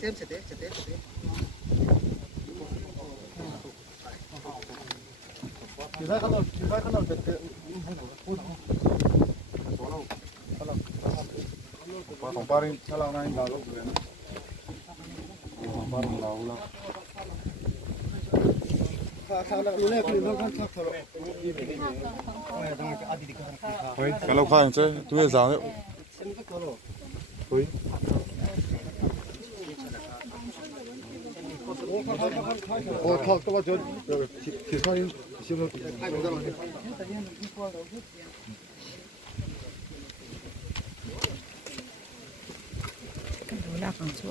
Xem sẽ té. Thì phải khăn nào đểของป้านี่ถ้าเรานั่งเราลงเลยนะของป้าเราข้าวเรารู้แล้วคือเราข้าวเราเฮ้ยกันเราข้าวใช่ตัวเองสั่งเนี่ยเฮ้ยโอ้ข้าวตัวจนที่ข้าวนี่ชิมแล้วLạc ở chỗ